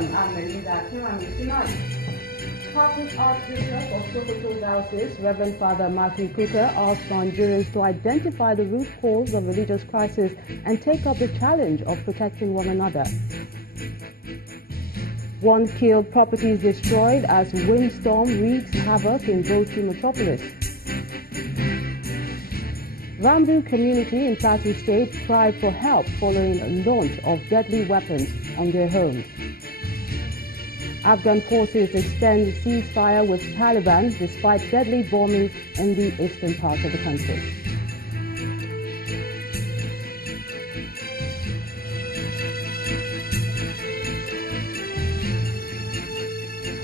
welcome. I'm Melinda Kirami. Tonight, Catholic Archbishop of Sokoto Diocese, Reverend Father Matthew Kuka, asked Nigerians to identify the root cause of religious crisis and take up the challenge of protecting one another. One killed, properties destroyed as Windstorm wreaks havoc in Bauchi metropolis. Rambu community in Plateau State cried for help following launch of deadly weapons on their homes. Afghan forces extend ceasefire with Taliban despite deadly bombing in the eastern part of the country.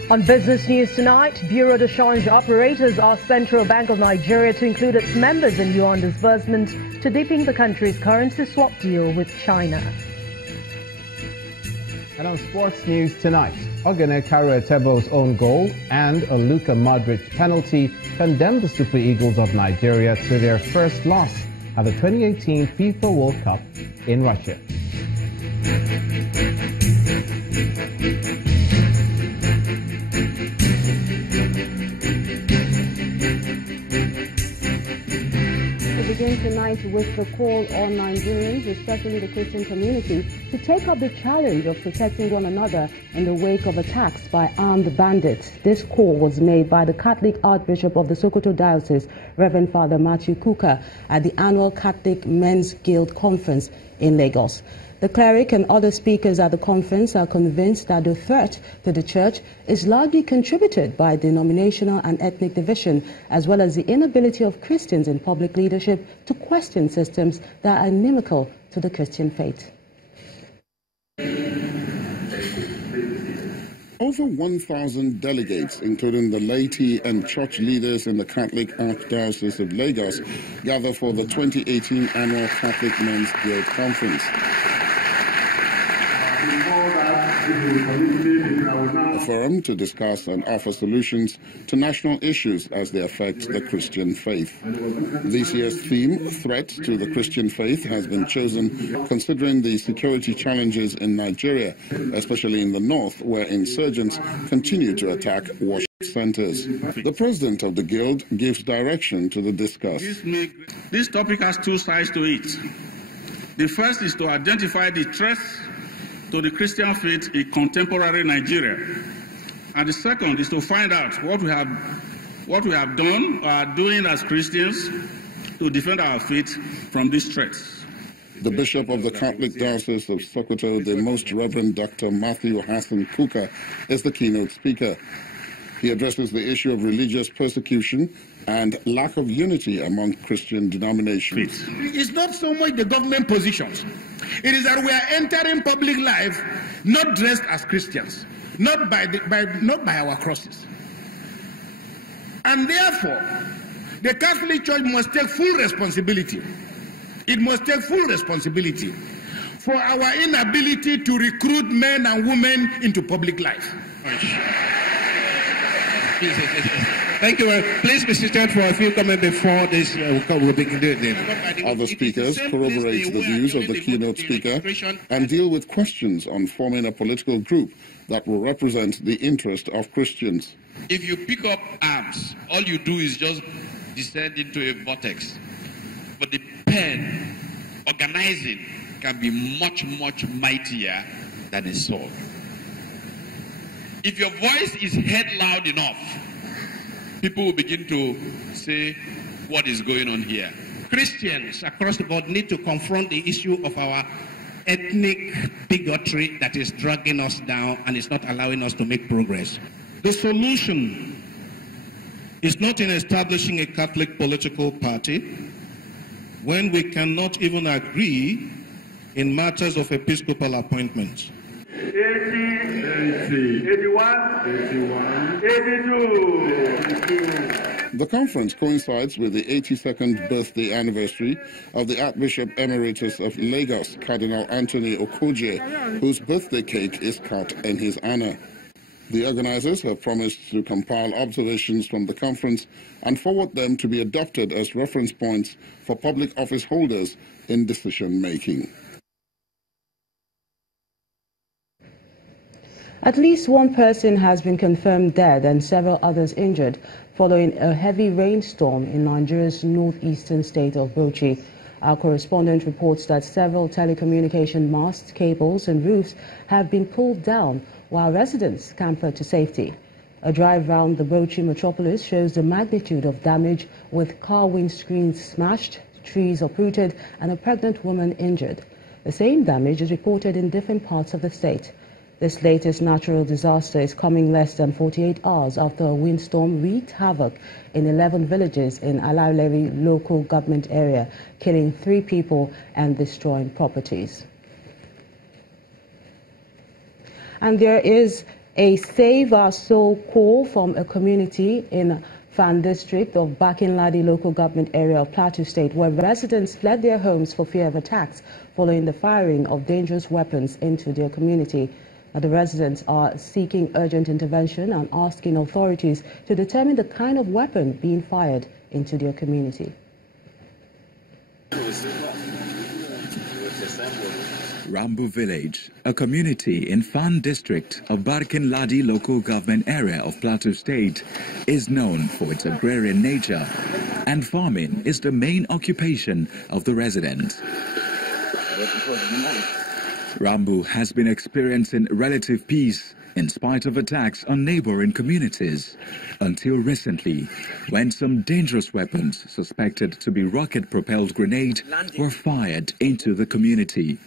On business news tonight, Bureau de Change operators asked Central Bank of Nigeria to include its members in yuan disbursement to deepen the country's currency swap deal with China. And on sports news tonight, Ogene Tebo's own goal and a Luka Modric penalty condemned the Super Eagles of Nigeria to their first loss at the 2018 FIFA World Cup in Russia. We begin tonight with the call on Nigerians, especially the Christian community, to take up the challenge of protecting one another in the wake of attacks by armed bandits. This call was made by the Catholic Archbishop of the Sokoto Diocese, Reverend Father Matthew Kuka, at the annual Catholic Men's Guild Conference in Lagos. The cleric and other speakers at the conference are convinced that the threat to the church is largely contributed by denominational and ethnic division, as well as the inability of Christians in public leadership to question systems that are inimical to the Christian faith. Over 1,000 delegates, including the laity and church leaders in the Catholic Archdiocese of Lagos, gather for the 2018 annual Catholic Men's Guild Conference. A forum to discuss and offer solutions to national issues as they affect the Christian faith. This year's theme, Threat to the Christian Faith, has been chosen considering the security challenges in Nigeria, especially in the north, where insurgents continue to attack worship centers. The president of the Guild gives direction to the discuss. This topic has two sides to it. The first is to identify the threats to the Christian faith in contemporary Nigeria. And the second is to find out what we have done or are doing as Christians to defend our faith from these threats. The Bishop of the Catholic Diocese of Sokoto, the Most Reverend Dr. Matthew Hassan Kuka, is the keynote speaker. He addresses the issue of religious persecution and lack of unity among Christian denominations. It's not so much the government positions. It is that we are entering public life not dressed as Christians, not by our crosses. And therefore, the Catholic Church must take full responsibility. It must take full responsibility for our inability to recruit men and women into public life. Thank you. Please be seated for a few comments before this will begin. Other speakers corroborate the views of the keynote speaker and deal with questions on forming a political group that will represent the interest of Christians. If you pick up arms, all you do is just descend into a vortex. But the pen, organizing, can be much, much mightier than a sword. If your voice is heard loud enough, people will begin to say, what is going on here? Christians across the board need to confront the issue of our ethnic bigotry that is dragging us down and is not allowing us to make progress. The solution is not in establishing a Catholic political party when we cannot even agree in matters of episcopal appointments. 80, 81, 82. The conference coincides with the 82nd birthday anniversary of the Archbishop Emeritus of Lagos, Cardinal Anthony Okoje, whose birthday cake is cut in his honor. The organizers have promised to compile observations from the conference and forward them to be adopted as reference points for public office holders in decision-making. At least one person has been confirmed dead and several others injured following a heavy rainstorm in Nigeria's northeastern state of Bauchi. Our correspondent reports that several telecommunication masts, cables and roofs have been pulled down while residents scamper to safety. A drive round the Bauchi metropolis shows the magnitude of damage, with car windscreens smashed, trees uprooted and a pregnant woman injured. The same damage is reported in different parts of the state. This latest natural disaster is coming less than 48 hours after a windstorm wreaked havoc in 11 villages in Alauleri local government area, killing 3 people and destroying properties. And there is a Save Our Soul call from a community in Fan district of Bakinladi local government area of Plateau State, where residents fled their homes for fear of attacks following the firing of dangerous weapons into their community. The residents are seeking urgent intervention and asking authorities to determine the kind of weapon being fired into their community. Rambu village, a community in Fan district of Bakinladi local government area of Plateau State, is known for its agrarian nature, and farming is the main occupation of the residents. Rambu has been experiencing relative peace in spite of attacks on neighboring communities, until recently, when some dangerous weapons suspected to be rocket-propelled grenades were fired into the community.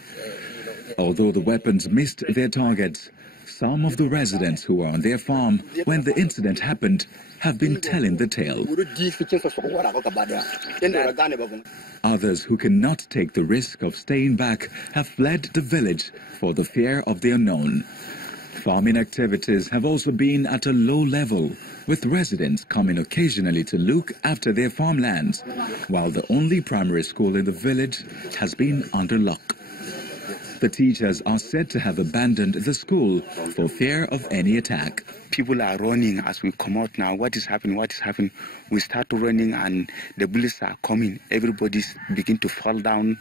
Although the weapons missed their targets, some of the residents who were on their farm when the incident happened have been telling the tale. Others who cannot take the risk of staying back have fled the village for the fear of the unknown. Farming activities have also been at a low level, with residents coming occasionally to look after their farmlands, while the only primary school in the village has been under lock. The teachers are said to have abandoned the school for fear of any attack. People are running as we come out now. What is happening? What is happening? We start running and the bullets are coming. Everybody's begin to fall down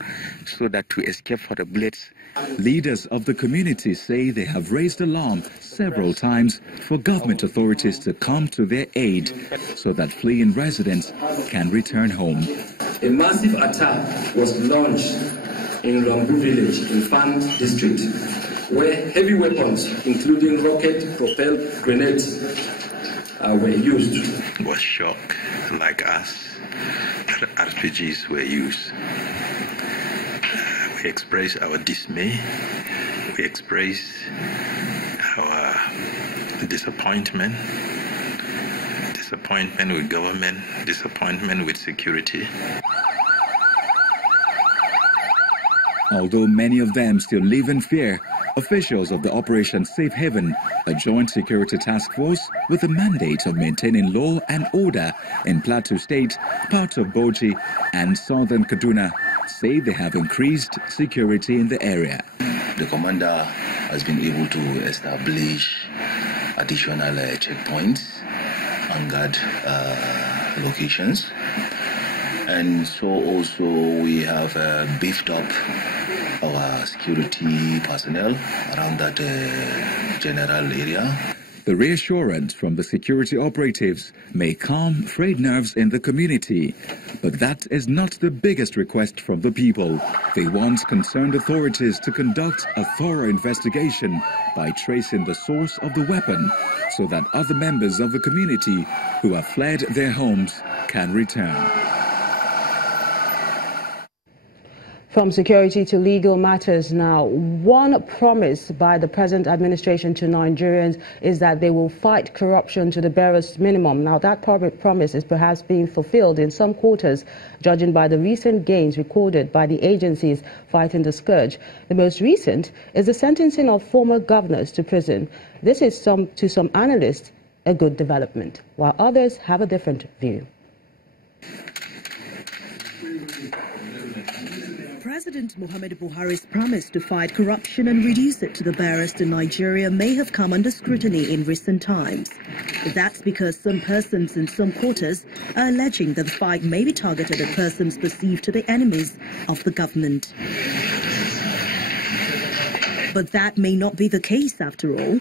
so that to escape for the bullets. Leaders of the community say they have raised alarm several times for government authorities to come to their aid so that fleeing residents can return home. A massive attack was launched in Rambu village in Fan district, where heavy weapons, including rocket-propelled grenades, were used. Was shocked, like us. RPGs were used. We express our dismay. We express our disappointment. Disappointment with government, disappointment with security. Although many of them still live in fear, officials of the Operation Safe Haven, a joint security task force with the mandate of maintaining law and order in Plateau State, parts of Bauchi and southern Kaduna, say they have increased security in the area. The commander has been able to establish additional checkpoints and guard locations. And so also we have beefed up our security personnel around that general area. The reassurance from the security operatives may calm frayed nerves in the community, but that is not the biggest request from the people. They want concerned authorities to conduct a thorough investigation by tracing the source of the weapon so that other members of the community who have fled their homes can return. From security to legal matters now, one promise by the present administration to Nigerians is that they will fight corruption to the barest minimum. Now, that promise is perhaps being fulfilled in some quarters, judging by the recent gains recorded by the agencies fighting the scourge. The most recent is the sentencing of former governors to prison. This is, to some analysts, a good development, while others have a different view. President Muhammadu Buhari's promise to fight corruption and reduce it to the barest in Nigeria may have come under scrutiny in recent times. That's because some persons in some quarters are alleging that the fight may be targeted at persons perceived to be enemies of the government. But that may not be the case after all.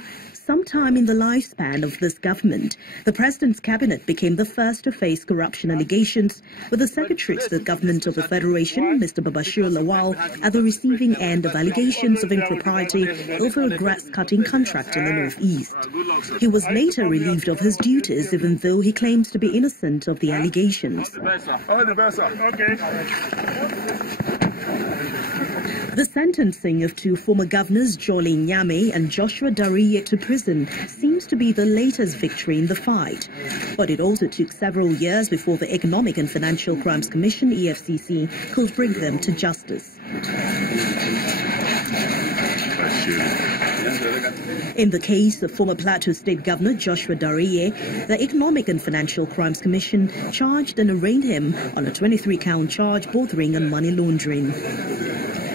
sometime in the lifespan of this government, the President's cabinet became the first to face corruption allegations, with the Secretary to the Government of the Federation, Mr. Babashir Lawal, at the receiving end of allegations of impropriety over a grass-cutting contract in the Northeast. He was later relieved of his duties, even though he claims to be innocent of the allegations. The sentencing of two former governors, Jolly Nyame and Joshua Dariye, to prison seems to be the latest victory in the fight. But it also took several years before the Economic and Financial Crimes Commission, EFCC, could bring them to justice. In the case of former Plateau State Governor Joshua Dariye, the Economic and Financial Crimes Commission charged and arraigned him on a 23-count charge bordering on money laundering.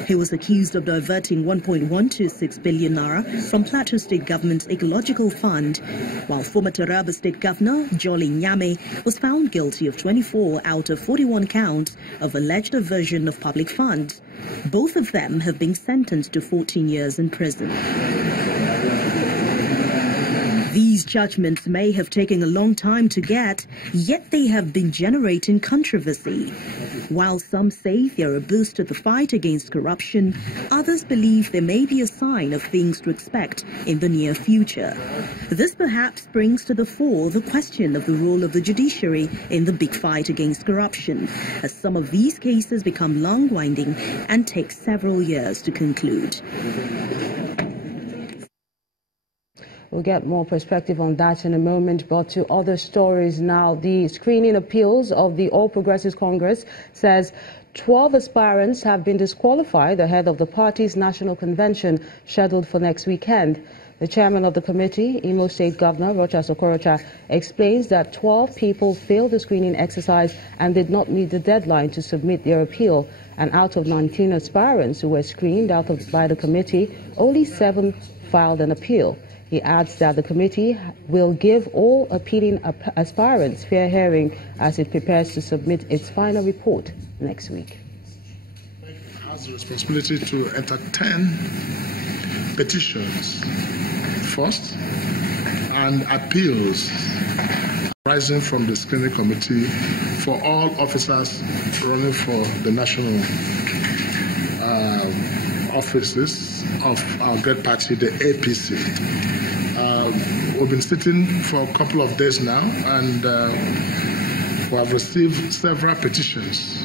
He was accused of diverting 1.126 billion naira from Plateau State Government's Ecological Fund, while former Taraba State Governor Jolly Nyame was found guilty of 24 out of 41 counts of alleged diversion of public funds. Both of them have been sentenced to 14 years in prison. These judgments may have taken a long time to get, yet they have been generating controversy. While some say they are a boost to the fight against corruption, others believe they may be a sign of things to expect in the near future. This perhaps brings to the fore the question of the role of the judiciary in the big fight against corruption, as some of these cases become long-winding and take several years to conclude. We'll get more perspective on that in a moment, but to other stories now. The screening appeals of the All Progressives Congress says 12 aspirants have been disqualified ahead of the party's national convention scheduled for next weekend. The chairman of the committee, Imo State Governor Rochas Okorocha, explains that 12 people failed the screening exercise and did not meet the deadline to submit their appeal. And out of 19 aspirants who were screened by the committee, only 7 filed an appeal. He adds that the committee will give all appealing aspirants fair hearing as it prepares to submit its final report next week. It has the responsibility to entertain petitions first and appeals arising from the screening committee for all officers running for the national offices of our great party, the APC. We've been sitting for a couple of days now, and we have received several petitions,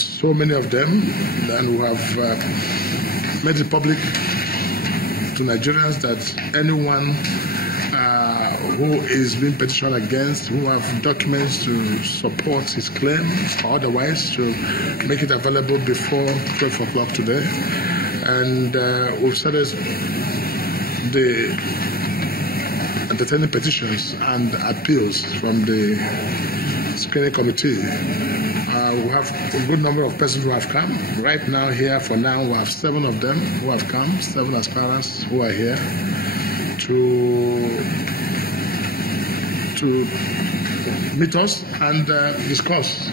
so many of them, and we have made it public to Nigerians that anyone who is being petitioned against, who have documents to support his claim or otherwise, to make it available before 12 o'clock today. And we've started the entertaining petitions and appeals from the screening committee. We have a good number of persons who have come. Right now here, for now, we have 7 of them who have come, 7 aspirants who are here to meet us and discuss